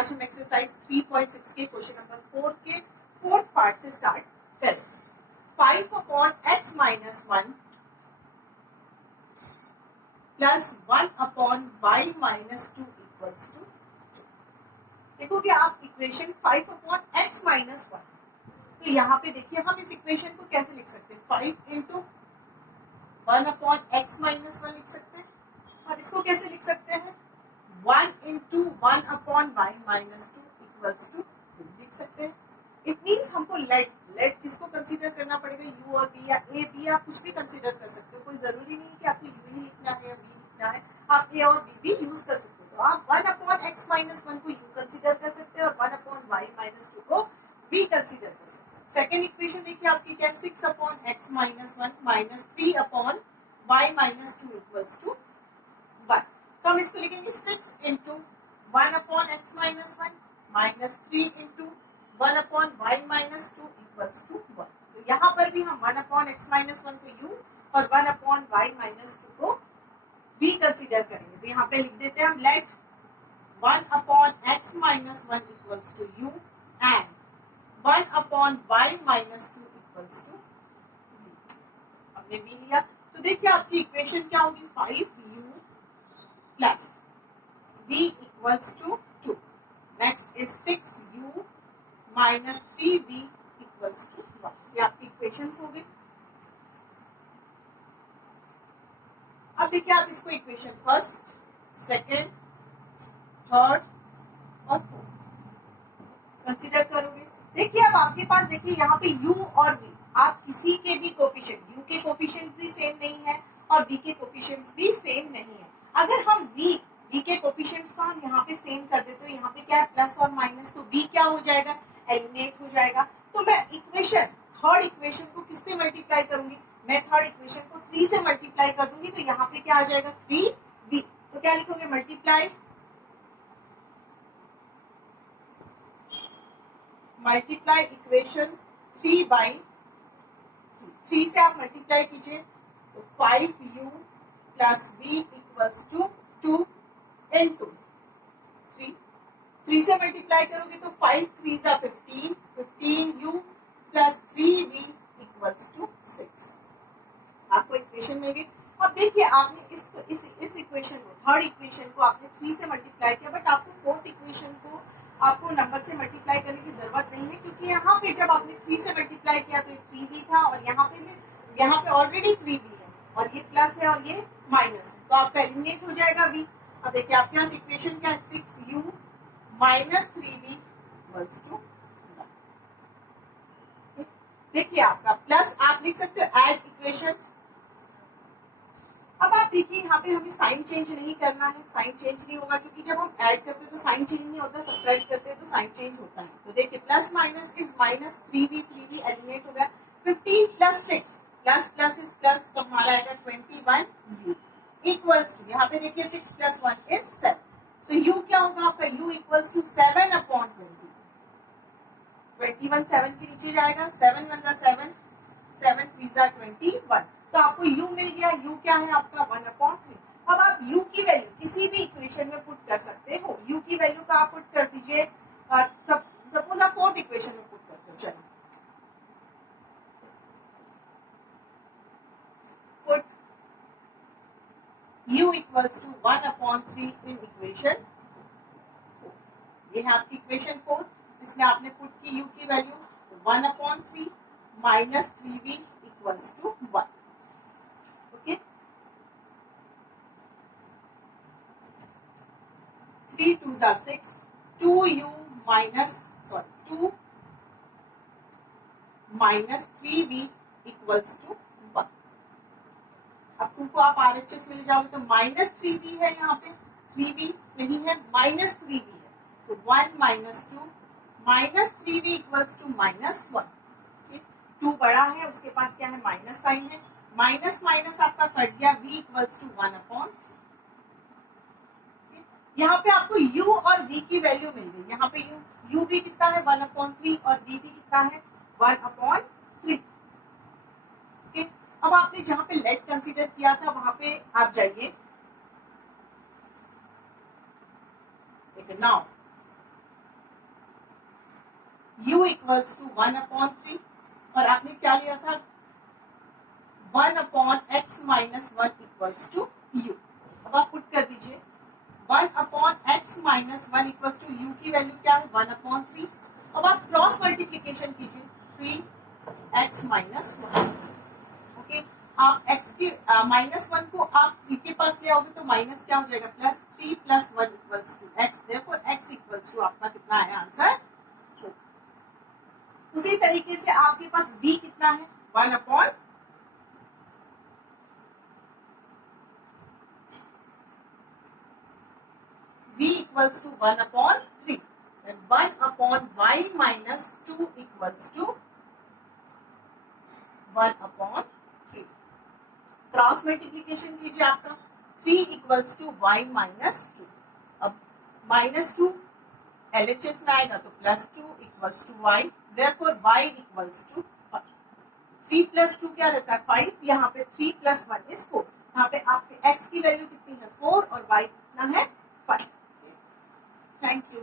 आज हम एक्सरसाइज 3.6 के क्वेश्चन नंबर 4 के फोर्थ पार्ट से स्टार्ट करें। 5 upon x minus 1 plus 1 upon y minus 2 equals to 2। देखोगे आप इक्वेशन 5 अपॉन x माइनस 1, तो यहाँ पे देखिए हम इस इक्वेशन को कैसे लिख सकते हैं, 5 इंटू 1 अपॉन x माइनस 1 लिख सकते हैं, और इसको कैसे लिख सकते हैं 1 into 1 upon y minus 2 equals to 2 लिख सकते हैं। इट मीन्स हमको लेट किसको कंसीडर करना पड़ेगा, u और b या a b आप कुछ भी कंसीडर कर सकते हो, कोई जरूरी नहीं कि आपको u ही लिखना है या b लिखना है, आप a और b भी यूज कर सकते हो। तो आप 1 अपॉन x माइनस 1 को u कंसीडर कर सकते हो और 1 अपॉन y माइनस 2 को b कंसीडर कर सकते हो। सेकेंड इक्वेशन देखिए आपकी क्या है, 6 upon x minus 1 minus 3 upon y minus 2 equals to 1। तो हम इसको लिखेंगे 6 into 1 upon X minus 1 minus 3 into 1 upon Y minus 2 equals to 1। तो यहाँ पर भी हम 1 अपॉन एक्स माइनस 1 को u और 1 अपॉन वाई माइनस 2 को v कंसीडर करेंगे। तो यहाँ पे लिख देते हैं हम let 1 upon X minus 1 equals to u and 1 upon Y minus 2 equals to v। हमने v लिया, तो देखिए आपकी इक्वेशन क्या होगी, 5u plus v equals to 2। Next is 6u minus 3v equals to 1। ये आपकी इक्वेशंस हो गई। अब देखिए आप इसको इक्वेशन फर्स्ट, सेकेंड, थर्ड और फोर्थ कंसीडर करोगे। देखिए अब आपके पास देखिए यहाँ पे u और v, आप किसी के भी कोफिशिएंट, u के कोफिशिएंट भी सेम नहीं है और v के कोफिशिएंट्स भी सेम नहीं है। अगर हम v के कोफिशिएंट्स को हम यहाँ पे सेम कर देते, तो यहाँ पे क्या है प्लस और माइनस, तो v क्या हो जाएगा, एलिमिनेट हो जाएगा। तो मैं इक्वेशन थर्ड इक्वेशन को किससे मल्टीप्लाई करूंगी, मैं थर्ड इक्वेशन को 3 से मल्टीप्लाई कर दूंगी, तो यहाँ पे क्या आ जाएगा 3v। तो क्या लिखोगे, मल्टीप्लाई इक्वेशन 3 बाई 3 से आप मल्टीप्लाई कीजिए, तो 5u plus v equals to 2 into 3 से मल्टीप्लाई करोगे तो 5 3 जा 15, 15u plus 3v equals to 6। आपको इक्वेशन मिल गई। अब देखिए आपने इस इक्वेशन को, थर्ड इक्वेशन को आपने 3 से मल्टीप्लाई किया, बट आपको फोर्थ इक्वेशन को आपको नंबर से मल्टीप्लाई करने की जरूरत नहीं है, क्योंकि यहाँ पे जब आपने 3 से मल्टीप्लाई किया तो ये 3v था और यहाँ पे ऑलरेडी 3v है और ये प्लस है और ये माइनस है, तो आपका एलिमिनेट हो जाएगा v। अब देखिए आपके पास इक्वेशन क्या है, 6u minus 3v equals to 1। देखिए आपका प्लस आप लिख सकते हो ऐड इक्वेशंस। अब आप देखिए यहाँ पे हमें साइन चेंज नहीं करना है, साइन चेंज नहीं होगा, क्योंकि जब हम ऐड करते हैं तो साइन चेंज नहीं होता, सब्ट्रैक्ट करते हैं तो साइन चेंज होता है। तो देखिए plus minus is minus, 3v eliminate हो गया, 15 plus 6 plus plus is plus, तो हमारा आएगा 21u इक्वल्स टू, यहाँ पे देखिए 6 प्लस 1 इज 7, तो u क्या होगा आपका, u इक्वल्स टू 7 अपॉन 21 7 के नीचे जाएगा, 7 1 जा 7, 7 3 जा 21, तो आपको u मिल गया। u क्या है आपका 1 अपॉन 3। अब आप u की वैल्यू किसी भी इक्वेशन में पुट कर सकते हो, u की वैल्यू का आप पुट कर दीजिए, सपोज आप फोर्थ इक्वेशन में पुट करते हो, चलो put u equals to 1 upon 3 in equation 4। ये है आपकी इक्वेशन 4, इसमें आपने पुट की u की value 1 upon 3 minus 3v equals to 1। Okay, 3 2 जा 6, 2u minus 2 minus 3v equals to 1। अब तुमको आप RHS मिल जाओगे, तो माइनस 3v है, यहाँ पे 3v नहीं है, माइनस 3v है, तो 1 minus 2 minus 3v equals to minus 1। 2 बड़ा है, उसके पास क्या है माइनस साइन है, माइनस माइनस आपका कट गया, v इक्वल्स टू 1 अपॉन। यहाँ पे आपको u और v की वैल्यू मिल गई, यहाँ पे u भी कितना है 1 अपॉन 3 और v भी कितना है 1 अपॉन 3। ओके, अब आपने जहां पे लेट कंसीडर किया था वहां पे आप जाइए, नाउ u इक्वल्स टू 1/3 और आपने क्या लिया था 1/x minus 1 equals to u। अब आप पुट कर दीजिए 1/x minus 1 equals to u की वैल्यू क्या है 1/3। अब आप क्रॉस मल्टीप्लीकेशन कीजिए 3x माइनस 1। ओके, आप x की -1 को आप 3 के पास ले आओगे तो माइनस क्या हो जाएगा plus 3 + 1 equals to x। Therefore x equals to आपका कितना है आंसर 4। उसी तरीके से आपके पास v कितना है 1/, v equals to 1/3 and 1/y minus 2 equals to 1/3। Cross multiplication कीजिए आपका 3 इक्वल्स टू y माइनस 2। अब -2 LHS में आएगा तो +2 equals to y। Therefore y equals to 5। 3 + 2 क्या रहता है 5। यहाँ पे 3 + 1 इज 4। यहाँ पे आपके x की वैल्यू कितनी है 4 और y कितना है 5। Thank you.